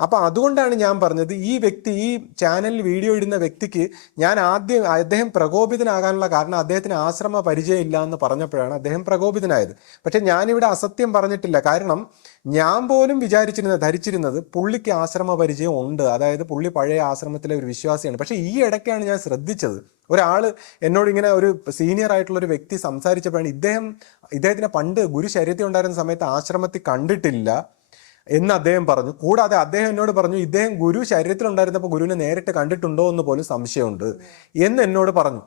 അപ്പോൾ അതുകൊണ്ടാണ് ഞാൻ പറഞ്ഞത് ഈ വ്യക്തി ഈ ചാനലിൽ വീഡിയോ ഇടുന്ന വ്യക്തിക്ക് ഞാൻ ആദ്യം അദ്ദേഹം പ്രകോപിതനാകാനുള്ള കാരണം അദ്ദേഹത്തിന് ആശ്രമ പരിചയം ഇല്ല എന്ന് പറഞ്ഞപ്പോഴാണ് അദ്ദേഹം പ്രകോപിതനായത്. പക്ഷെ ഞാനിവിടെ അസത്യം പറഞ്ഞിട്ടില്ല. കാരണം ഞാൻ പോലും വിചാരിച്ചിരുന്നത് ധരിച്ചിരുന്നത് പുള്ളിക്ക് ആശ്രമ പരിചയം ഉണ്ട്. അതായത് പുള്ളി പഴയ ആശ്രമത്തിലെ ഒരു വിശ്വാസിയാണ്. പക്ഷേ ഈ ഇടയ്ക്കാണ് ഞാൻ ശ്രദ്ധിച്ചത്. ഒരാൾ എന്നോട് ഇങ്ങനെ ഒരു സീനിയർ ആയിട്ടുള്ള ഒരു വ്യക്തി സംസാരിച്ചപ്പോഴാണ് ഇദ്ദേഹം ഇദ്ദേഹത്തിന് പണ്ട് ഗുരു ശരീരത്തിൽ ഉണ്ടായിരുന്ന സമയത്ത് ആശ്രമത്തിൽ കണ്ടിട്ടില്ല. എന്ന് അദ്ദേഹം പറഞ്ഞു. കൂടാതെ അദ്ദേഹം എന്നോട് പറഞ്ഞു ഇദ്ദേഹം ഗുരു ശരീരത്തിൽ ഉണ്ടായിരുന്നപ്പോൾ ഗുരുവിനെ നേരിട്ട് കണ്ടിട്ടുണ്ടോ എന്ന് പോലും സംശയമുണ്ട് എന്ന് എന്നോട് പറഞ്ഞു.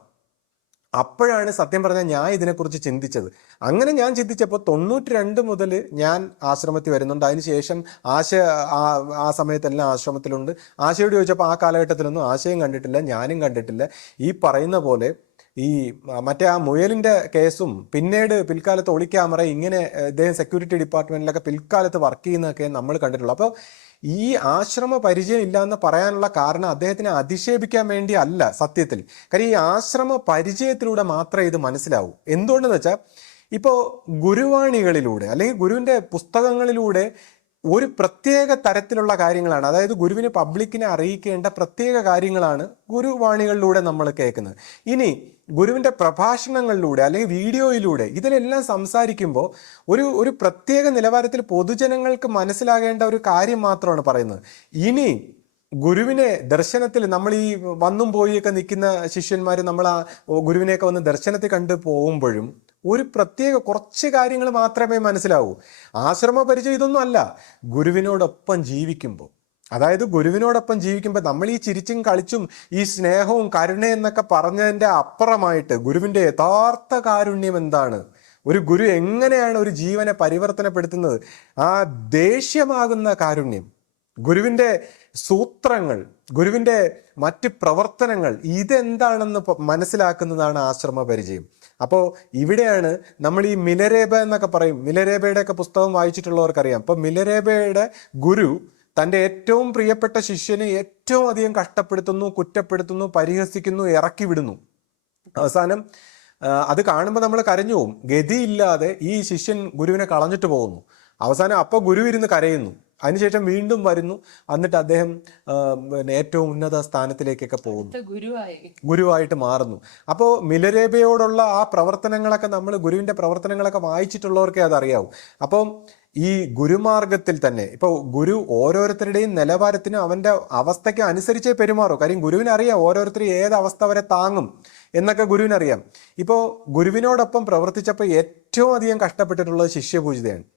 അപ്പോഴാണ് സത്യം പറഞ്ഞാൽ ഞാൻ ഇതിനെക്കുറിച്ച് ചിന്തിച്ചത്. അങ്ങനെ ഞാൻ ചിന്തിച്ചപ്പോൾ തൊണ്ണൂറ്റി രണ്ട് മുതൽ ഞാൻ ആശ്രമത്തിൽ വരുന്നുണ്ട്. അതിനുശേഷം ആശ ആ സമയത്തെല്ലാം ആശ്രമത്തിലുണ്ട്. ആശയോട് ചോദിച്ചപ്പോൾ ആ കാലഘട്ടത്തിലൊന്നും ആശയം കണ്ടിട്ടില്ല ഞാനും കണ്ടിട്ടില്ല. ഈ പറയുന്ന പോലെ ഈ മറ്റേ ആ മുയലിന്റെ കേസും പിന്നീട് പിൽക്കാലത്ത് ഒളിക്യാമറ ഇങ്ങനെ ഇദ്ദേഹം സെക്യൂരിറ്റി ഡിപ്പാർട്ട്മെന്റിലൊക്കെ പിൽക്കാലത്ത് വർക്ക് ചെയ്യുന്നതൊക്കെ നമ്മൾ കണ്ടിട്ടുള്ളൂ. അപ്പോൾ ഈ ആശ്രമ പരിചയം ഇല്ല എന്ന് പറയാനുള്ള കാരണം അദ്ദേഹത്തിനെ അധിക്ഷേപിക്കാൻ വേണ്ടി അല്ല സത്യത്തിൽ. കാര്യം ഈ ആശ്രമ പരിചയത്തിലൂടെ മാത്രമേ ഇത് മനസ്സിലാവൂ. എന്തുകൊണ്ടെന്ന് വെച്ചാൽ ഇപ്പോൾ ഗുരുവാണികളിലൂടെ അല്ലെങ്കിൽ ഗുരുവിന്റെ പുസ്തകങ്ങളിലൂടെ ഒരു പ്രത്യേക തരത്തിലുള്ള കാര്യങ്ങളാണ്. അതായത് ഗുരുവിന് പബ്ലിക്കിനെ അറിയിക്കേണ്ട പ്രത്യേക കാര്യങ്ങളാണ് ഗുരുവാണികളിലൂടെ നമ്മൾ കേൾക്കുന്നത്. ഇനി ഗുരുവിന്റെ പ്രഭാഷണങ്ങളിലൂടെ അല്ലെങ്കിൽ വീഡിയോയിലൂടെ ഇതിലെല്ലാം സംസാരിക്കുമ്പോൾ ഒരു ഒരു പ്രത്യേക നിലവാരത്തിൽ പൊതുജനങ്ങൾക്ക് മനസ്സിലാകേണ്ട ഒരു കാര്യം മാത്രമാണ് പറയുന്നത്. ഇനി ഗുരുവിനെ ദർശനത്തിൽ നമ്മൾ ഈ വന്നും പോയിയൊക്കെ നിൽക്കുന്ന ശിഷ്യന്മാർ നമ്മൾ ആ ഗുരുവിനെയൊക്കെ വന്ന് ദർശനത്തിൽ കണ്ട് പോകുമ്പോഴും ഒരു പ്രത്യേക കുറച്ച് കാര്യങ്ങൾ മാത്രമേ മനസ്സിലാവൂ. ആശ്രമ പരിചയം ഇതൊന്നും അല്ല. ഗുരുവിനോടൊപ്പം ജീവിക്കുമ്പോൾ. അതായത് ഗുരുവിനോടൊപ്പം ജീവിക്കുമ്പോൾ നമ്മൾ ഈ ചിരിച്ചും കളിച്ചും ഈ സ്നേഹവും കരുണ എന്നൊക്കെ പറഞ്ഞതിന്റെ അപ്പുറമായിട്ട് ഗുരുവിന്റെ യഥാർത്ഥ കാരുണ്യം എന്താണ്? ഒരു ഗുരു എങ്ങനെയാണ് ഒരു ജീവനെ പരിവർത്തനപ്പെടുത്തുന്നത്? ആ ദേഷ്യമാകുന്ന കാരുണ്യം. ഗുരുവിന്റെ സൂത്രങ്ങൾ ഗുരുവിന്റെ മറ്റ് പ്രവർത്തനങ്ങൾ ഇതെന്താണെന്ന് മനസ്സിലാക്കുന്നതാണ് ആശ്രമ പരിചയം അപ്പോൾ ഇവിടെയാണ് നമ്മൾ ഈ മിലരേബ എന്നൊക്കെ പറയും. മിലരേബയുടെയൊക്കെ പുസ്തകം വായിച്ചിട്ടുള്ളവർക്കറിയാം. അപ്പോൾ മിലരേബയുടെ ഗുരു തന്റെ ഏറ്റവും പ്രിയപ്പെട്ട ശിഷ്യനെ ഏറ്റവും അധികം കഷ്ടപ്പെടുത്തുന്നു കുറ്റപ്പെടുത്തുന്നു പരിഹസിക്കുന്നു ഇറക്കി വിടുന്നു. അവസാനം അത് കാണുമ്പോൾ നമ്മൾ കരഞ്ഞു പോകും ഗതിയില്ലാതെ ഈ ശിഷ്യൻ ഗുരുവിനെ കളഞ്ഞിട്ട് പോകുന്നു. അവസാനം അപ്പോൾ ഗുരു ഇരുന്ന് കരയുന്നു. അതിനുശേഷം വീണ്ടും വരുന്നു. എന്നിട്ട് അദ്ദേഹം പിന്നെ ഏറ്റവും ഉന്നത സ്ഥാനത്തിലേക്കൊക്കെ പോകുന്നു. ഗുരുവായിട്ട് മാറുന്നു. അപ്പോൾ മിലരേബയോടുള്ള ആ പ്രവർത്തനങ്ങളൊക്കെ നമ്മൾ ഗുരുവിന്റെ പ്രവർത്തനങ്ങളൊക്കെ വായിച്ചിട്ടുള്ളവർക്കേ അതറിയാവൂ. അപ്പം ഈ ഗുരുമാർഗത്തിൽ തന്നെ ഇപ്പോൾ ഗുരു ഓരോരുത്തരുടെയും നിലവാരത്തിനും അവന്റെ അവസ്ഥയ്ക്ക് അനുസരിച്ചേ പെരുമാറൂ. കാര്യം ഗുരുവിനറിയാം ഓരോരുത്തരും ഏത് അവസ്ഥ വരെ താങ്ങും എന്നൊക്കെ ഗുരുവിനറിയാം. ഇപ്പോൾ ഗുരുവിനോടൊപ്പം പ്രവർത്തിച്ചപ്പോൾ ഏറ്റവും അധികം കഷ്ടപ്പെട്ടിട്ടുള്ളത് ശിഷ്യപൂജിതയാണ്.